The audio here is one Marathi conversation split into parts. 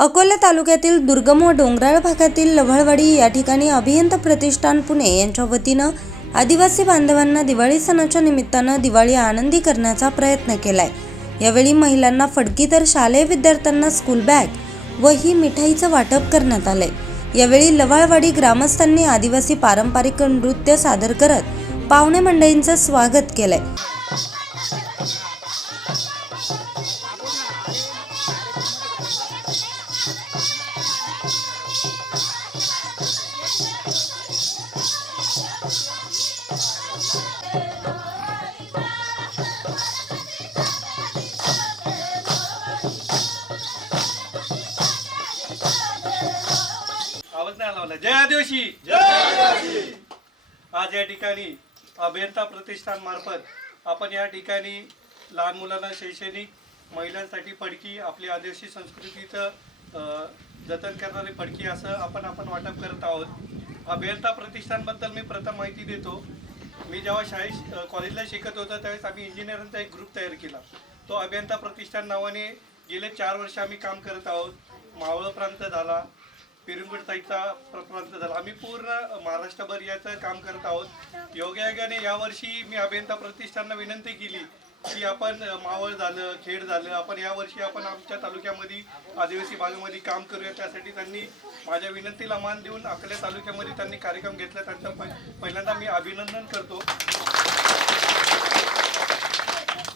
अकोला तालुक्यातील दुर्गम व डोंगराळ भागातील लवळवाडी या ठिकाणी अभियंता प्रतिष्ठान पुणे यांच्या वतीनं आदिवासी बांधवांना दिवाळी सणाच्या निमित्तानं दिवाळी आनंदी करण्याचा प्रयत्न केलाय। यावेळी महिलांना फडकी तर शालेय विद्यार्थ्यांना स्कूल बॅग व ही मिठाईचं वाटप करण्यात आलंय। यावेळी लवळवाडी ग्रामस्थांनी आदिवासी पारंपरिक नृत्य सादर करत पाहुणे मंडळींचं स्वागत केलंय। जय आदिवासी, जय आदिवासी। आज या ठिकाणी अभियंता प्रतिष्ठान मार्फत आपण या ठिकाणी लहान मुलांना शैक्षणिक, महिलांसाठी फडकी, आपली आदिवासी संस्कृतीचं जतन करणारी फडकी असं आपण वाटप करत आहोत। अभियंता प्रतिष्ठानबद्दल मी प्रथम माहिती देतो। मी जेव्हा कॉलेजला शिकत होतो त्यावेळेस आम्ही इंजिनिअरिंगचा एक ग्रुप तयार केला। तो अभियंता प्रतिष्ठान नावाने गेले 4 वर्ष आम्ही काम करत आहोत। मावळ प्रांत झाला, पिरंगुट साईडचा प्रांत झाला, आम्ही पूर्ण महाराष्ट्रभर याचं काम करत आहोत। योगायोगाने यावर्षी मी अभियंता प्रतिष्ठानला विनंती केली की आपण मावळ झालं, खेड झालं, आपण यावर्षी आपण आमच्या तालुक्यामध्ये आदिवासी भागामध्ये काम करूया। त्यासाठी त्यांनी माझ्या विनंतीला मान देऊन अकोला तालुक्यामध्ये त्यांनी कार्यक्रम घेतला। त्यांचं पहिल्यांदा मी अभिनंदन करतो।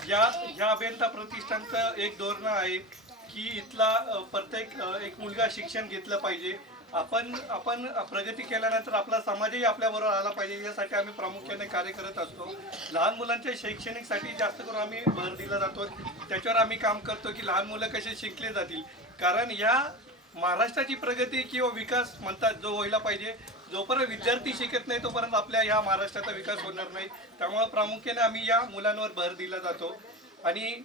या अभियंता प्रतिष्ठानचं एक धोरण आहे की इथला प्रत्येक एक मुलगा शिक्षण घेतलं पाहिजे। आपण प्रगती केल्यानंतर आपला समाजही आपल्याबरोबर आला पाहिजे, यासाठी आम्ही प्रामुख्याने कार्य करत असतो। लहान मुलांच्या शैक्षणिकसाठी जास्त करून आम्ही भर दिला जातो। त्याच्यावर आम्ही काम करतो की लहान मुलं कसे शिकले जातील, कारण या महाराष्ट्राची प्रगती किंवा विकास म्हणतात जो व्हायला पाहिजे, जोपर्यंत विद्यार्थी शिकत नाही तोपर्यंत आपल्या या महाराष्ट्राचा विकास होणार नाही। त्यामुळे प्रामुख्याने आम्ही या मुलांवर भर दिला जातो। आणि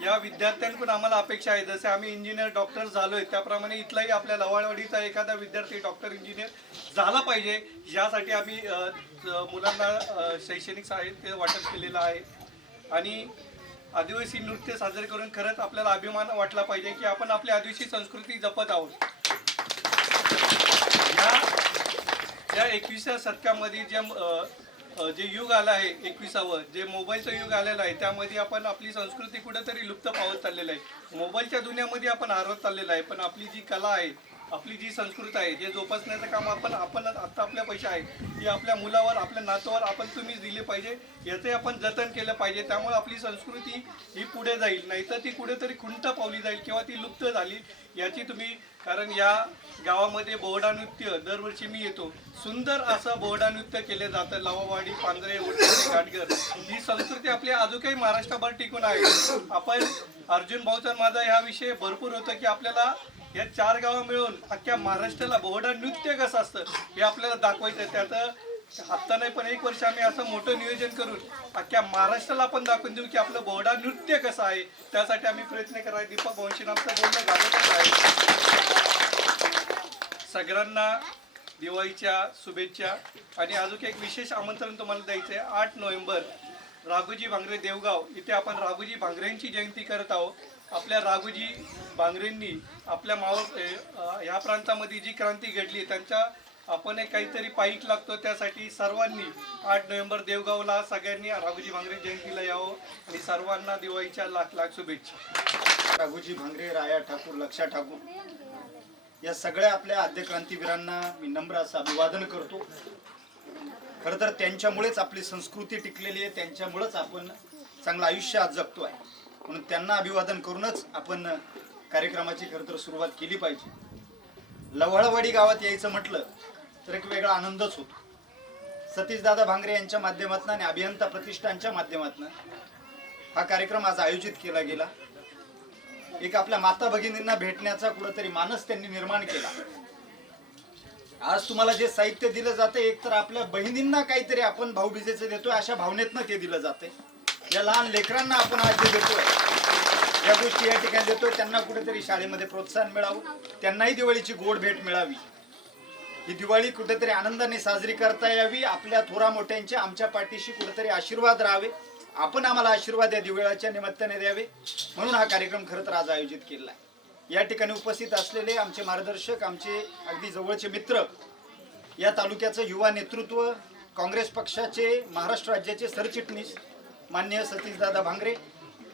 या विद्यार्थ्यांकडून आम्हाला अपेक्षा आहे, जसे आम्ही इंजिनियर, डॉक्टर झालोय त्याप्रमाणे इथलाही आपल्या लवळवाडीचा एखादा विद्यार्थी डॉक्टर, इंजिनियर झाला पाहिजे। यासाठी आम्ही मुलांना शैक्षणिक साहित्य वाटप केलेलं आहे। आणि आदिवासी नृत्य साजरे करून खरंच आपल्याला अभिमान वाटला पाहिजे की आपण आपली आदिवासी संस्कृती जपत आहोत। या 21व्या शतकामध्ये जे युग आलं आहे, 21वे जे मोबाईलचं युग आलेलं आहे, त्यामध्ये आपण आपली संस्कृती कुठेतरी लुप्त पावत चाललेलं आहे। मोबाईलच्या दुनियामध्ये आपण हरवत चाललेलं आहे, पण आपली जी कला आहे, आपली जी संस्कृती आहे, जे जोपासण्याचं काम आपण आता आपल्या पैसे आहे की आपल्या मुलावर, आपल्या नातवावर तुम्हीच दिले पाहिजे, याचे आपण जतन केलं पाहिजे। त्यामुळे आपली संस्कृती ही पुढे जाईल, नाहीतर ती कुठेतरी खुंट पावली जाईल किंवा ती लुप्त झाली याची तुम्ही, कारण या गावामध्ये बोहडा नृत्य दरवर्षी मी येतो, सुंदर असं बोहडा नृत्य केले जातं। लवळवाडी, पांढरे, ओटरे, घाटगर ही संस्कृती आपली अजूनही महाराष्ट्रभर टिकून आहे। आपण अर्जुन भाऊचा माझा ह्या विषय भरपूर होतं की आपल्याला या 4 गावं मिळून अख्ख्या महाराष्ट्राला बोहडा नृत्य कसं असतं हे आपल्याला दाखवायचं। त्याचं आत्ता नाही पण 1 वर्ष आम्ही असं मोठं नियोजन करून अख्ख्या महाराष्ट्राला आपण दाखवून देऊ की आपलं बोहडा नृत्य कसं आहे। त्यासाठी आम्ही प्रयत्न करायचे। दीपक भाऊंशी आमचं बोलणं झालेलं आहे। सगळ्यांना दिवाळीच्या शुभेच्छा। आणि अजून एक विशेष आमंत्रण तुम्हाला द्यायचं आहे। 8 नोव्हेंबर राघोजी भांगरे देवगाव इथे आपण राघोजी भांगरेंची जयंती करत आहोत। आपल्या राघोजी भांगरेंनी आपल्या ह्या प्रांतामध्ये जी क्रांती घडली त्यांच्या आपण एक काहीतरी पाईक लागतो, त्यासाठी सर्वांनी 8 नोव्हेंबर देवगावला सगळ्यांनी राघोजी भांगरे जयंतीला यावं आणि सर्वांना दिवाळीच्या लाख लाख शुभेच्छा। राघोजी भांगरे, राया ठाकूर, लक्षा ठाकूर या सगळ्या आपल्या आद्य क्रांतीवीरांना मी नम्र असं अभिवादन करतो। खरं तर त्यांच्यामुळेच आपली संस्कृती टिकलेली आहे, त्यांच्यामुळेच आपण चांगलं आयुष्य आज जगतो आहे, म्हणून त्यांना अभिवादन करूनच आपण कार्यक्रमाची खरं तर सुरुवात केली पाहिजे। लवळवाडी गावात यायचं म्हटलं तर एक वेगळा आनंदच होतो। सतीशदादा भांगरे यांच्या माध्यमातून आणि अभियंता प्रतिष्ठानच्या माध्यमातून हा कार्यक्रम आज आयोजित केला गेला। एक आपल्या माता भगिनींना भेटण्याचा कुठेतरी मानस त्यांनी निर्माण केला। आज तुम्हाला जे साहित्य दिलं जातं, एक तर आपल्या बहिणींना काहीतरी आपण भाऊबीजेचं देतोय अशा भावनेतनं ते दिलं जाते। या लहान लेकरांना आपण आज जे देतोय, या गोष्टी या ठिकाणी देतोय, त्यांना कुठेतरी शाळेमध्ये प्रोत्साहन मिळावं, त्यांनाही दिवाळीची गोड भेट मिळावी, ही दिवाळी कुठेतरी आनंदाने साजरी करता यावी, आपल्या थोरा मोठ्यांचे आमच्या पाठीशी कुठेतरी आशीर्वाद राहावे, आपण आम्हाला आशीर्वाद या दिवाळीच्या निमित्ताने द्यावे, म्हणून हा कार्यक्रम खरं तर आज आयोजित केला आहे। या ठिकाणी उपस्थित असलेले आमचे मार्गदर्शक, आमचे अगदी जवळचे मित्र, या तालुक्याचं युवा नेतृत्व, काँग्रेस पक्षाचे महाराष्ट्र राज्याचे सरचिटणीस माननीय सतीशदादा भांगरे,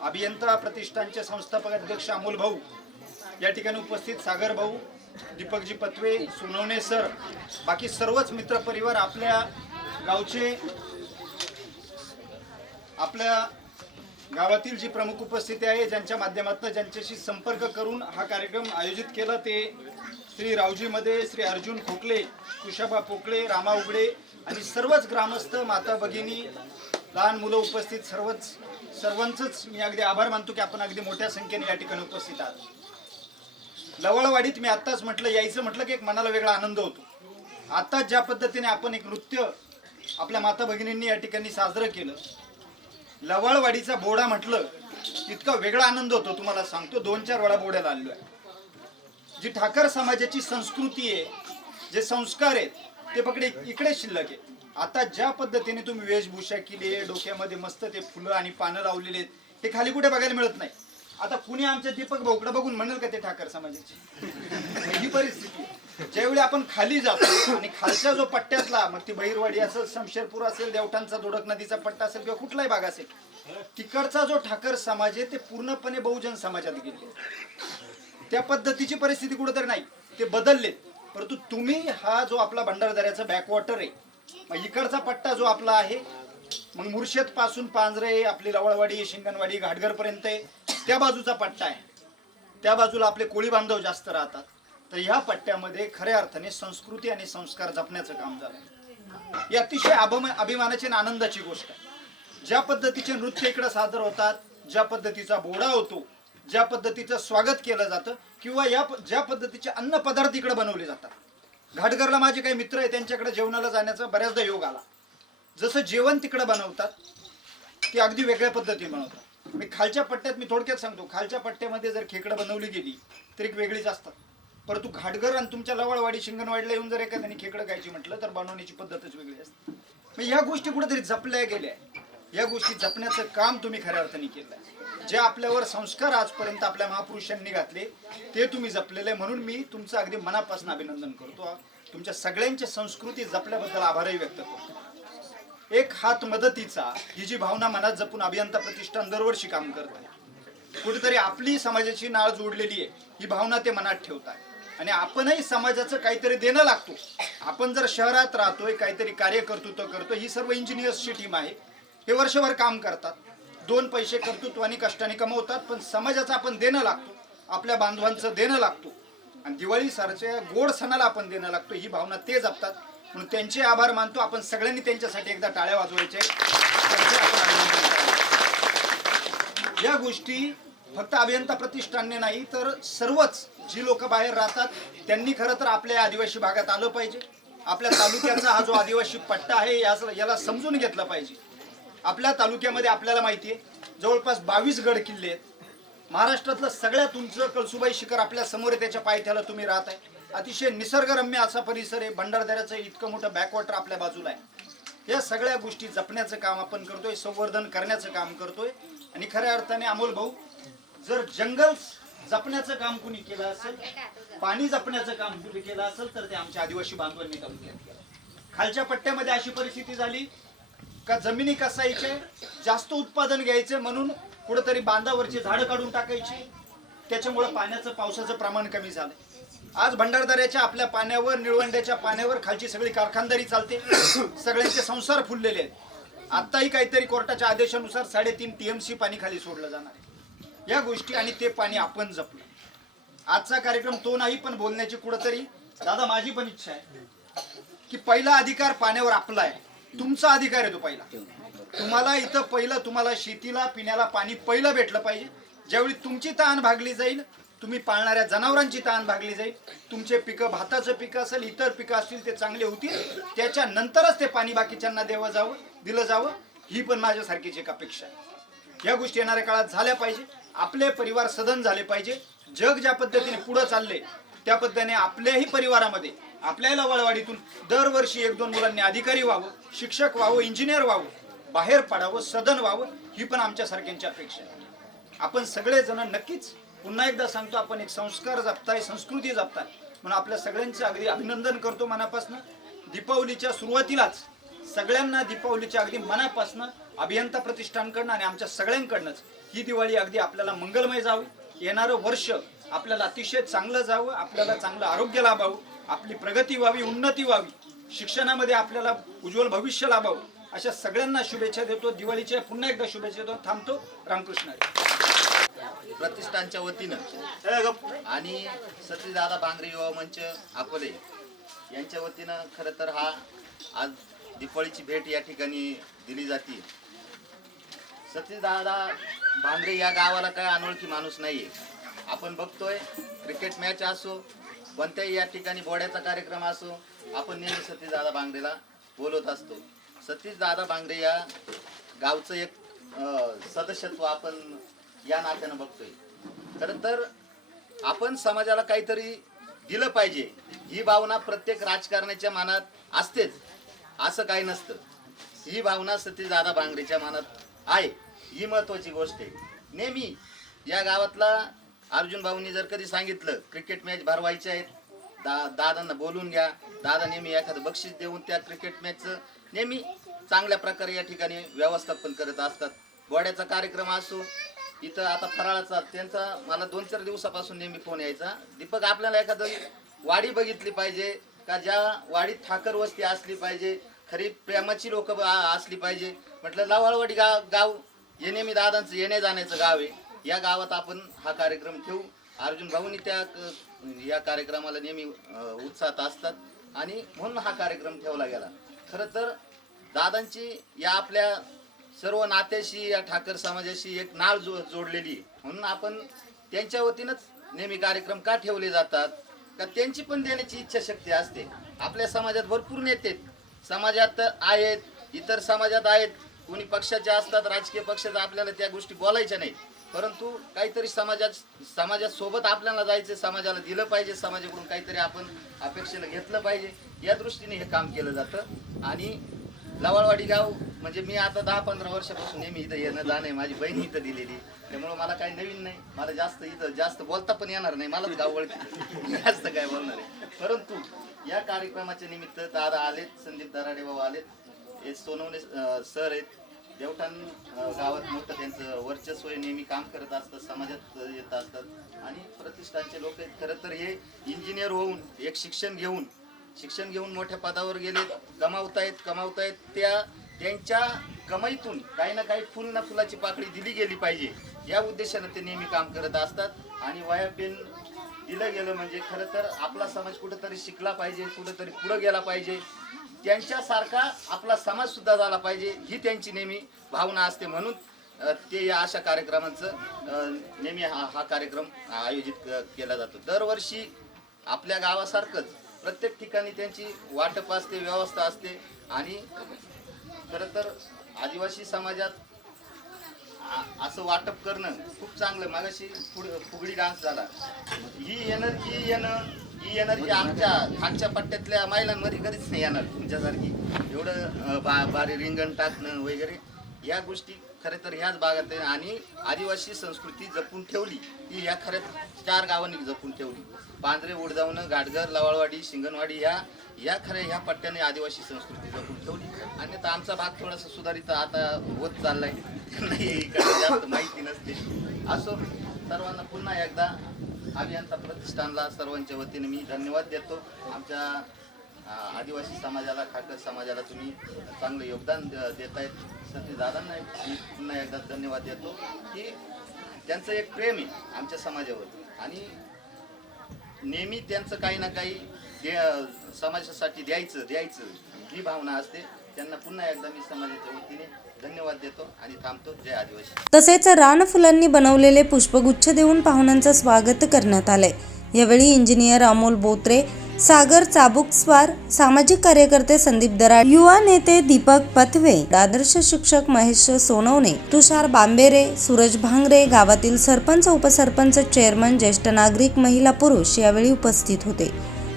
अभियंता प्रतिष्ठानचे संस्थापक अध्यक्ष अमोल भाऊ, या ठिकाणी उपस्थित सागर भाऊ, दीपकजी पत्वे, सोनवणे सर, बाकी सर्वच मित्रपरिवार, आपल्या गावचे, आपल्या गावातील जी प्रमुख उपस्थिती आहे, ज्यांच्या माध्यमातून ज्यांच्याशी संपर्क करून हा कार्यक्रम आयोजित केला, ते श्री रावजीमध्ये श्री अर्जुन खोकले, कुशाबा पोकळे, रामा उगडे आणि सर्वच ग्रामस्थ, माता भगिनी, लहान मुलं उपस्थित सर्वांचंच मी अगदी आभार मानतो की आपण अगदी मोठ्या संख्येने या ठिकाणी उपस्थित आहात। लवळवाडीत मी आत्ताच म्हटलं, यायचं म्हटलं की एक मनाला वेगळा आनंद होतो। आत्ताच ज्या पद्धतीने आपण एक नृत्य आपल्या माता भगिनींनी या ठिकाणी साजरं केलं, लवळवाडीचा बोडा म्हटलं इतका वेगळा आनंद होतो, तुम्हाला सांगतो। 2-4 वेळा बोड्याला आलोय। जी ठाकर समाजाची संस्कृती आहे, जे संस्कार आहेत, ते फक्त इकडे शिल्लक आहे। आता ज्या पद्धतीने तुम्ही वेशभूषा केली आहे, डोक्यामध्ये मस्त ते फुलं आणि पानं लावलेले आहेत, ते खाली कुठे बघायला मिळत नाही। आता कुणी आमच्या दीपक भाऊकडे बघून म्हणेल का ते ठाकर समाजाची? ही परिस्थिती आहे। ज्यावेळी आपण खाली जातो आणि खालच्या जो पट्ट्यातला, मग ती बहिरवाडी असेल, शमशेरपूर असेल, देवठाणचा दोडक नदीचा पट्टा असेल किंवा कुठलाही भाग असेल, तिकडचा जो ठाकर समाज आहे ते पूर्णपणे बहुजन समाजात गेले। त्या पद्धतीची परिस्थिती कुठेतरी नाही, ते बदललेत। परंतु तुम्ही हा जो आपला भंडारदऱ्याचा बॅकवॉटर आहे, मग इकडचा पट्टा जो आपला आहे, मग मुर्शेद पासून पांजरे, आपली लवळवाडी, शिंगणवाडी, घाटघर पर्यंत त्या बाजूचा पट्टा आहे, त्या बाजूला आपले कोळी बांधव जास्त राहतात। तर ह्या पट्ट्यामध्ये खऱ्या अर्थाने संस्कृती आणि संस्कार जपण्याचं काम झालं। ही अतिशय अभिमानाची आणि आनंदाची गोष्ट आहे। ज्या पद्धतीचे नृत्य इकडे सादर होतात, ज्या पद्धतीचा बोडा होतो, ज्या पद्धतीचं स्वागत केलं जातं, किंवा ज्या पद्धतीचे अन्न पदार्थ इकडे बनवले जातात। घाटघरला माझे काही मित्र आहे, त्यांच्याकडे जेवणाला जाण्याचा बऱ्याचदा योग आला। जसं जेवण तिकडे बनवतात ते अगदी वेगळ्या पद्धतीने बनवतात। मी खालच्या पट्ट्यात, मी थोडक्यात सांगतो, खालच्या पट्ट्यामध्ये जर खेकडं बनवली गेली तर एक वेगळीच असतात। परंतु घाटघर आणि तुमच्या लवळवाडी, शिंगणवाडीला येऊन जर एखाद्याने खेकडं खायची म्हटलं तर बनवण्याची पद्धतच वेगळी असते। मग ह्या गोष्टी कुठेतरी जपल्या गेल्या, या गोष्टी जपण्याचं काम तुम्ही खऱ्या अर्थाने केलं। जे आपल्यावर संस्कार आजपर्यंत आपल्या महापुरुषांनी घातले ते तुम्ही जपलेले, म्हणून मी तुमचं अगदी मनापासून अभिनंदन करतो। तुमच्या सगळ्यांच्या संस्कृती जपल्याबद्दल आभारही व्यक्त करतो। एक हात मदतीचा, ही जी भावना मनात जपून अभियंता प्रतिष्ठान दरवर्षी काम करत आहे। कुठेतरी आपली समाजाची नाळ जोडलेली आहे, ही भावना ते मनात ठेवत आहे आणि आपणही समाजाचं काहीतरी देणं लागतो। आपण जर शहरात राहतोय, काहीतरी कार्य कर्तृत्व करतो, ही सर्व इंजिनियर्सची टीम आहे, हे वर्षभर काम करतात, 2 पैसे कर्तृत्वाने कष्टाने कमवतात, पण समाजाचं आपण देणं लागतो, आपल्या बांधवांचं देणं लागतो आणि दिवाळी सारख्या गोड सणाला आपण देणं लागतो। ही भावना ते जपतात, म्हणून त्यांचे आभार मानतो। आपण सगळ्यांनी त्यांच्यासाठी एकदा टाळ्या वाजवायच्या। या गोष्टी फक्त अभियंता प्रतिष्ठानने नाही तर सर्वच जी लोक बाहेर राहतात त्यांनी खरं तर आपल्या आदिवासी भागात आलं पाहिजे। आपल्या तालुक्याचा हा जो आदिवासी पट्टा आहे याला समजून घेतलं पाहिजे। आपल्या तालुक्यामध्ये आपल्याला माहिती आहे जवळपास 22 गड किल्ले आहेत। महाराष्ट्रातलं सगळ्यात उंच कळसुबाई शिखर आपल्या समोर आहे, त्याच्या पायथ्याला तुम्ही राहत आहे। अतिशय निसर्गरम्य असा परिसर आहे। भंडारदऱ्याचं इतकं मोठं बॅकवॉटर आपल्या बाजूला आहे। या सगळ्या गोष्टी जपण्याचं काम आपण करतोय, संवर्धन करण्याचं काम करतोय आणि खऱ्या अर्थाने अमोल भाऊ, जर जंगल जपण्याचं काम कुणी केलं असेल, पाणी जपण्याचं काम कुणी केलं असेल तर ते आमच्या आदिवासी बांधवांनी तालुक्यात केलं। खालच्या पट्ट्यामध्ये अशी परिस्थिती झाली का जमिनी कसायचे, जास्त उत्पादन घ्यायचे म्हणून कुठेतरी बांधावरची झाडं काढून टाकायची, त्याच्यामुळे पावसाचं प्रमाण कमी झालं। आज भंडारदऱ्याच्या आपल्या पाण्यावर, निळवंड्याच्या पाण्यावर खालची सगळी कारखानदारी चालते, सगळ्यांचे संसार फुललेले आहेत। आत्ताही काहीतरी कोर्टाच्या आदेशानुसार 3.5 TMC पाणी खाली सोडलं जाणार आहे। या गोष्टी आणि ते पाणी आपण जपलं। आजचा कार्यक्रम तो नाही, पण बोलण्याची कुठेतरी दादा माझी पण इच्छा आहे की पहिला अधिकार पाण्यावर आपला आहे, तुमचा अधिकार आहे तो पहिला। तुम्हाला इथं पहिलं, तुम्हाला शेतीला पिण्याला पाणी पहिलं भेटलं पाहिजे। ज्यावेळी तुमची तहान भागली जाईल, तुम्ही पाळणाऱ्या जनावरांची तहान भागली जाईल, तुमचे पिकं, भाताचं पिकं असेल, इतर पिकं असतील ते चांगले होतील, त्याच्यानंतरच ते पाणी बाकीच्यांना दिलं जावं, ही पण माझ्यासारखीच एक अपेक्षा आहे। या गोष्टी येणाऱ्या काळात झाल्या पाहिजे। आपले परिवार सदन झाले पाहिजे। जग ज्या पद्धतीने पुढे चालले त्या पद्धतीने आपल्याही परिवारामध्ये, आपल्या लवळवाडीतून दरवर्षी 1-2 मुलांनी अधिकारी व्हावं, शिक्षक व्हावं, इंजिनियर व्हावं, बाहेर पडावं, सदन व्हावं, ही पण आमच्या सारख्यांची अपेक्षा आहे। आपण सगळेजण नक्कीच पुन्हा एकदा सांगतो, आपण एक संस्कार जपताय, संस्कृती जपताय, म्हणून आपल्या सगळ्यांचं अगदी अभिनंदन करतो मनापासून. दीपावलीच्या सुरुवातीलाच सगळ्यांना दीपावलीच्या अगदी मनापासून अभियंता प्रतिष्ठानकडनं आणि आमच्या सगळ्यांकडनंच ही दिवाळी अगदी आपल्याला मंगलमय जावी, येणारं वर्ष आपल्याला अतिशय चांगलं जावं, आपल्याला चांगलं आरोग्य लाभावं, आपली प्रगती व्हावी, उन्नती व्हावी, शिक्षणामध्ये आपल्याला उज्ज्वल भविष्य लाभावं, अशा सगळ्यांना शुभेच्छा देतो. दिवाळीच्या पुन्हा एकदा शुभेच्छा देतो. थांबतो. रामकृष्ण हरी. प्रतिष्ठानच्या वतीनं आणि सतीदादा भांगरे युवा मंच अकोले यांच्या वतीनं खरं तर हा आज दीपावलीची भेट या ठिकाणी दिली जाते. सतीदादा भांगरे या गावाला काय अनोळखी माणूस नाहीये. आपण बघतोय क्रिकेट मॅच असो, कोणत्याही या ठिकाणी बोड्याचा कार्यक्रम असो, आपण नेहमी सतीशदादा भांगरेला बोलत असतो. सतीशदादा भांगरे या गावचं एक सदस्यत्व आपण या नात्यानं बघतोय. खरं तर आपण समाजाला काहीतरी दिलं पाहिजे ही भावना प्रत्येक राजकारण्याच्या मनात असतेच, असं काही नसतं. ही भावना सतीशदादा भांगरेच्या मनात आहे, ही महत्वाची गोष्ट आहे. नेहमी या गावातला अर्जुन भाऊंनी जर कधी सांगितलं क्रिकेट मॅच भरवायचे आहेत, दादांना बोलून घ्या, दादा नेहमी एखादं बक्षीस देऊन त्या क्रिकेट मॅचचं नेहमी चांगल्या प्रकारे या ठिकाणी व्यवस्थापन करत असतात. बोड्याचा कार्यक्रम असो, इथं आता फराळाचा त्यांचा मला 2-4 दिवसापासून नेहमी फोन यायचा, दीपक आपल्याला एखादं वाडी बघितली पाहिजे का, ज्या वाडीत ठाकर वस्ती असली पाहिजे, खरी प्रेमाची लोक असली पाहिजे. म्हटलं लावाळवाडी गाव हे नेहमी दादांचं येणे जाण्याचं गाव आहे, या गावात आपण हा कार्यक्रम ठेवू. अर्जुन भाऊंनी या कार्यक्रमाला नेहमी उत्साहात असतात आणि म्हणून हा कार्यक्रम ठेवला गेला. खरं तर दादांची या आपल्या सर्व नात्याशी, या ठाकर समाजाशी एक नाळ जोडलेली, म्हणून आपण त्यांच्या वतीनंच नेहमी कार्यक्रम का ठेवले जातात का, त्यांची पण देण्याची इच्छाशक्ती असते. आपल्या समाजात भरपूर नेते समाजात आहेत, इतर समाजात आहेत, कोणी पक्षाचे असतात, राजकीय पक्षाचं, आपल्याला त्या गोष्टी बोलायच्या नाहीत, परंतु काहीतरी समाजासोबत आपल्याला जायचं, समाजाला दिलं पाहिजे, समाजाकडून काहीतरी आपण अपेक्षेनं घेतलं पाहिजे, या दृष्टीने हे काम केलं जातं. आणि लवाळवाडी गाव म्हणजे मी आता 10-15 वर्षापासून नेहमी इथं येणं जाणं आहे. माझी बहीण इथं दिलेली, त्यामुळं मला काही नवीन नाही, मला जास्त बोलता पण येणार नाही, मलाच गाव ओळखी जास्त काय बोलणार आहे. परंतु या कार्यक्रमाच्या निमित्त दादा आलेत, संदीप दराडे भाऊ आलेत, हे सोनवणे सर आहेत, देवठाण गावात मोठं त्यांचं वर्चस्व नेहमी काम करत असतात, समाजात येत असतात आणि प्रतिष्ठानचे लोक आहेत. खरं तर हे इंजिनियर होऊन एक शिक्षण घेऊन मोठ्या पदावर गेले, कमावतायत. त्यांच्या कमाईतून काही ना काही फुल ना फुलाची पाकळी दिली गेली पाहिजे, या उद्देशानं ते नेहमी काम करत असतात. आणि वयापेन दिलं गेलं म्हणजे खरं तर आपला समाज कुठंतरी शिकला पाहिजे, कुठंतरी पुढं गेला पाहिजे, त्यांच्यासारखा आपला समाज सुद्धा झाला पाहिजे, ही त्यांची नेहमी भावना असते. म्हणून ते या अशा कार्यक्रमांचं नेहमी हा कार्यक्रम आयोजित केला जातो. दरवर्षी आपल्या गावासारखंच प्रत्येक ठिकाणी त्यांची वाटप असते, व्यवस्था असते. आणि खरं तर आदिवासी समाजात असं वाटप करणं खूप चांगलं. मागाशी फुगडी डान्स झाला, ही एनर्जी आमच्या खालच्या पट्ट्यातल्या महिलांमध्ये कधीच नाही येणार तुमच्यासारखी. एवढं बारी रिंगण टाकणं वगैरे या गोष्टी खरं तर ह्याच भागात आहे. आणि आदिवासी संस्कृती जपून ठेवली ती ह्या खऱ्या 4 गावांनी जपून ठेवली. पांढरे, उडदावणं, गाडगर, लवाळवाडी, शिंगणवाडी या खऱ्या ह्या पट्ट्याने आदिवासी संस्कृती जपून ठेवली. आणि आता आमचा भाग थोडासा सुधारित आता होत चाललाय, जास्त माहिती नसते. असो, सर्वांना पुन्हा एकदा अभियंता प्रतिष्ठानला सर्वांच्या वतीने मी धन्यवाद देतो. आमच्या आदिवासी समाजाला, ठाकर समाजाला तुम्ही चांगलं योगदान देतायत. सतीशदादांना मी पुन्हा एकदा धन्यवाद देतो की त्यांचं एक प्रेम आहे आमच्या समाजावर आणि नेहमी त्यांचं काही ना काही समाजासाठी द्यायचं ही भावना असते. त्यांना पुन्हा एकदा मी समाजाच्या वतीने धन्यवाद देतो आणि थांबतो. जय आदिवासी. तसेच रानफुलांनी बनवलेले पुष्पगुच्छ देऊन पाहुण्यांचं स्वागत करण्यात आलंय. यावेळी इंजिनियर अमोल बोत्रे, सागर चाबुकस्वार, सामाजिक कार्यकर्ते संदीप दराड, युवा नेते दीपक पथवे, आदर्श शिक्षक महेश सोनवणे, तुषार बांबेरे, सूरज भांगरे, गावातील सरपंच, उपसरपंच, चेअरमन, ज्येष्ठ नागरिक, महिला, पुरुष यावेळी उपस्थित होते.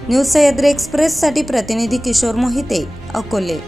न्यूज सह्याद्री एक्सप्रेससाठी प्रतिनिधी किशोर मोहिते, अकोले.